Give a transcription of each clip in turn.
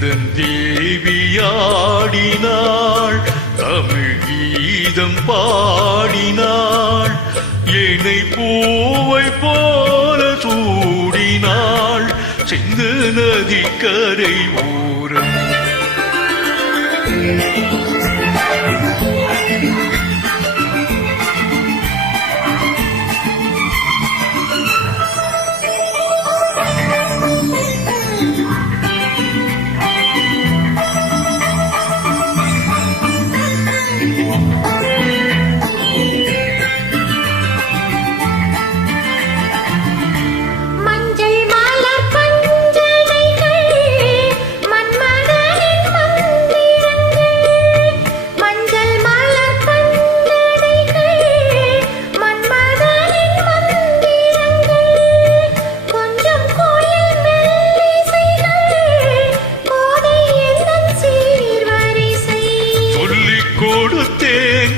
எந்தன் தேவியாடினாள் தமிழ் கீதம் பாடினாள் என்னை பூவை போல சூடினாள் சிந்து நதிக்கரை ஓரம்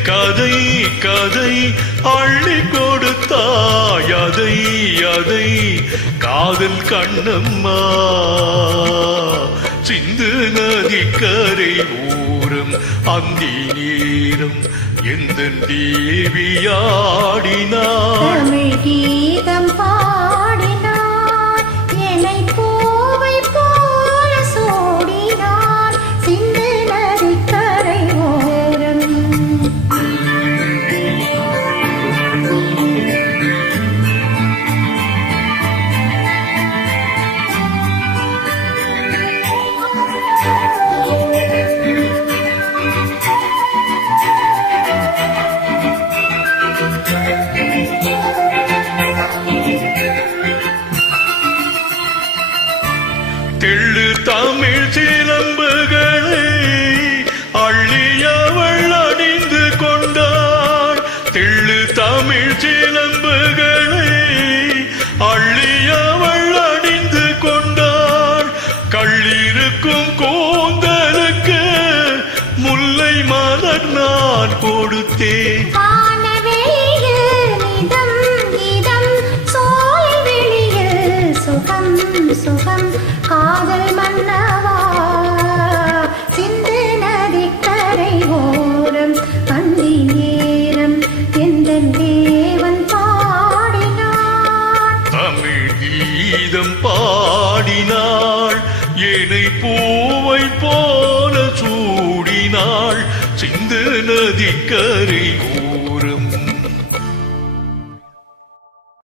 கதை கதை அள்ளி கொடுத்தாய் அதை அதை காதல் கண்ணம்மா சிந்து நதிக்கரை ஓரம் அந்தி நேரம் எந்தன் தேவியாடினாள் கீதம் பாடினாள் என்னை பூவை போல சூடினாள் சிந்து நதிக்கரை ஓரம் தெள்ளு தமிழ் சிலம்புகளை அள்ளியவள் அணிந்து கொண்டாள் தெள்ளு தமிழ் சிலம்புகளை அள்ளியவள் அணிந்து கொண்டாள் கள்ளிருக்கும் கூந்தலுக்கு முல்லை மலர் நான் கொடுத்தேன் சுகம் காதல் மன்னவா சிந்து நதிக்கரை ஓரம் அந்தி நேரம் எந்தன் தேவன் பாடினாள் தமிழ் கீதம் பாடினாள் என்னை பூவை போல சூடினாள் சிந்து நதிக்கரை